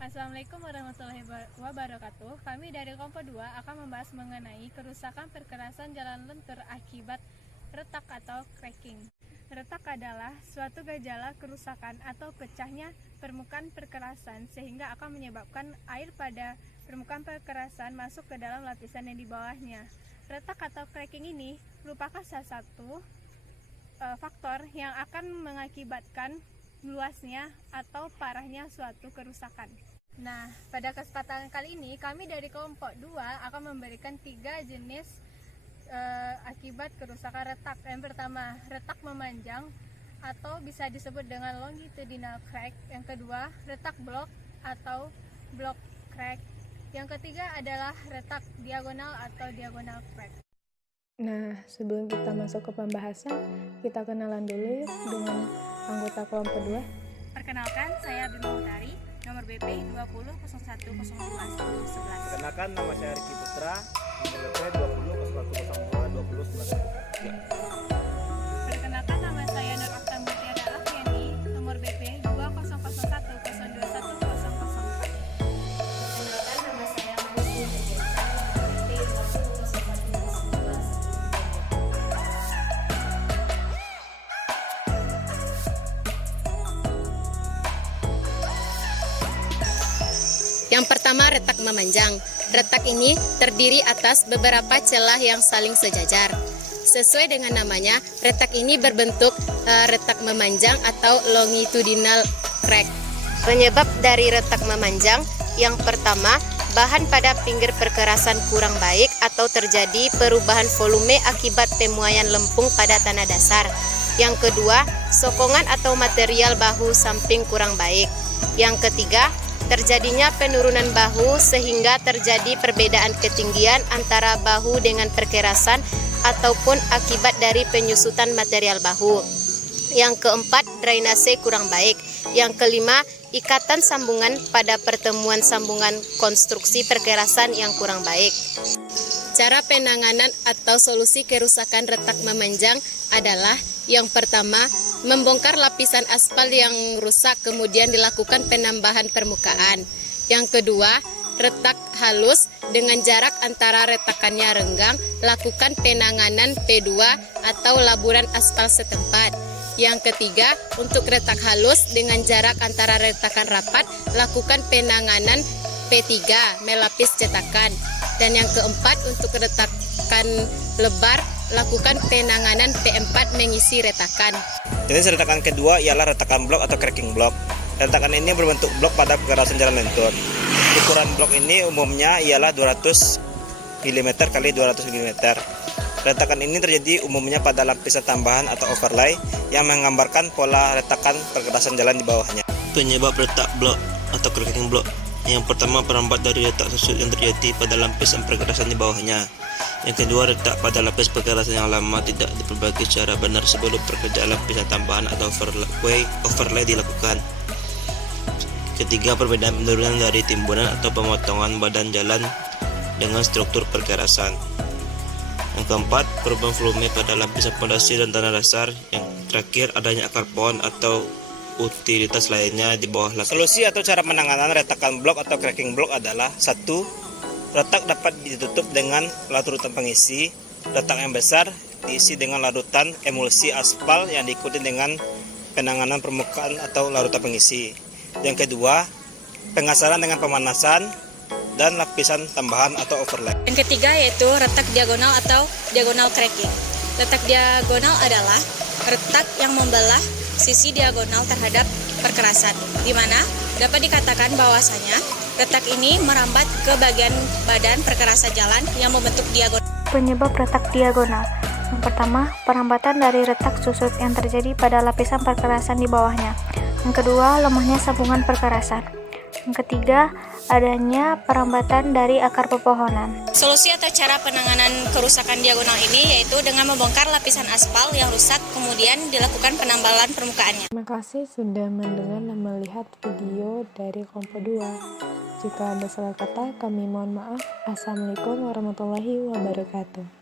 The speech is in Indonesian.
Assalamualaikum warahmatullahi wabarakatuh. Kami dari Kompo 2 akan membahas mengenai kerusakan perkerasan jalan lentur akibat retak atau cracking. Retak adalah suatu gejala kerusakan atau pecahnya permukaan perkerasan sehingga akan menyebabkan air pada permukaan perkerasan masuk ke dalam lapisan yang di bawahnya. Retak atau cracking ini merupakan salah satu faktor yang akan mengakibatkan luasnya atau parahnya suatu kerusakan. Nah, pada kesempatan kali ini kami dari kelompok 2 akan memberikan 3 jenis akibat kerusakan retak. Yang pertama, retak memanjang atau bisa disebut dengan longitudinal crack. Yang kedua, retak blok atau block crack. Yang ketiga adalah retak diagonal atau diagonal crack. Nah, sebelum kita masuk ke pembahasan, kita kenalan dulu yuk dengan anggota kelompok 2. Perkenalkan, saya Bima Utari, nomor BP 20010211. Perkenalkan, nama saya Riki Putra, nomor BP 2001022011. Perkenalkan, nama saya Nur Oktan Mutiara Afriani, nomor BP 2001021004. Perkenalkan, nama saya Manis Nurjeta, nomor BP 201411. Yang pertama, retak memanjang. Retak ini terdiri atas beberapa celah yang saling sejajar. Sesuai dengan namanya, retak ini berbentuk retak memanjang atau longitudinal crack. Penyebab dari retak memanjang, yang pertama, bahan pada pinggir perkerasan kurang baik atau terjadi perubahan volume akibat pemuaian lempung pada tanah dasar. Yang kedua, sokongan atau material bahu samping kurang baik. Yang ketiga, terjadinya penurunan bahu sehingga terjadi perbedaan ketinggian antara bahu dengan perkerasan ataupun akibat dari penyusutan material bahu. Yang keempat, drainase kurang baik. Yang kelima, ikatan sambungan pada pertemuan sambungan konstruksi perkerasan yang kurang baik. Cara penanganan atau solusi kerusakan retak memanjang adalah yang pertama, membongkar lapisan aspal yang rusak kemudian dilakukan penambahan permukaan. Yang kedua, retak halus dengan jarak antara retakannya renggang, lakukan penanganan P2 atau laburan aspal setempat. Yang ketiga, untuk retak halus dengan jarak antara retakan rapat, lakukan penanganan P3, melapis cetakan. Dan yang keempat, untuk retakan lebar, lakukan penanganan P4, mengisi retakan. Jenis retakan kedua ialah retakan blok atau cracking blok. Retakan ini berbentuk blok pada perkerasan jalan lentur. Ukuran blok ini umumnya ialah 200 mm x 200 mm. Retakan ini terjadi umumnya pada lapisan tambahan atau overlay yang menggambarkan pola retakan perkerasan jalan di bawahnya. Penyebab retak blok atau cracking blok. Yang pertama, perambat dari retak susut yang terjadi pada lapisan perkerasan di bawahnya. Yang kedua, retak pada lapis perkerasan yang lama tidak diperbaiki secara benar sebelum pekerjaan lapisan tambahan atau overlay dilakukan. Ketiga, perbedaan penurunan dari timbunan atau pemotongan badan jalan dengan struktur perkerasan. Yang keempat, perubahan volume pada lapisan fondasi dan tanah dasar. Yang terakhir, adanya akar pohon atau utilitas lainnya di bawah lapis. Solusi atau cara penanganan retakan blok atau cracking blok adalah: 1. Retak dapat ditutup dengan larutan pengisi. Retak yang besar diisi dengan larutan emulsi aspal yang diikuti dengan penanganan permukaan atau larutan pengisi. Yang kedua, pengasaran dengan pemanasan dan lapisan tambahan atau overlay. Yang ketiga yaitu retak diagonal atau diagonal cracking. Retak diagonal adalah retak yang membelah sisi diagonal terhadap perkerasan, di mana dapat dikatakan bahwasanya retak ini merambat ke bagian badan perkerasan jalan yang membentuk diagonal. Penyebab retak diagonal. Yang pertama, perambatan dari retak susut yang terjadi pada lapisan perkerasan di bawahnya. Yang kedua, lemahnya sambungan perkerasan. Yang ketiga, adanya perambatan dari akar pepohonan. Solusi atau cara penanganan kerusakan diagonal ini yaitu dengan membongkar lapisan aspal yang rusak kemudian dilakukan penambalan permukaannya. Terima kasih sudah mendengar dan melihat video dari Kompo 2. Jika ada salah kata, kami mohon maaf. Assalamualaikum warahmatullahi wabarakatuh.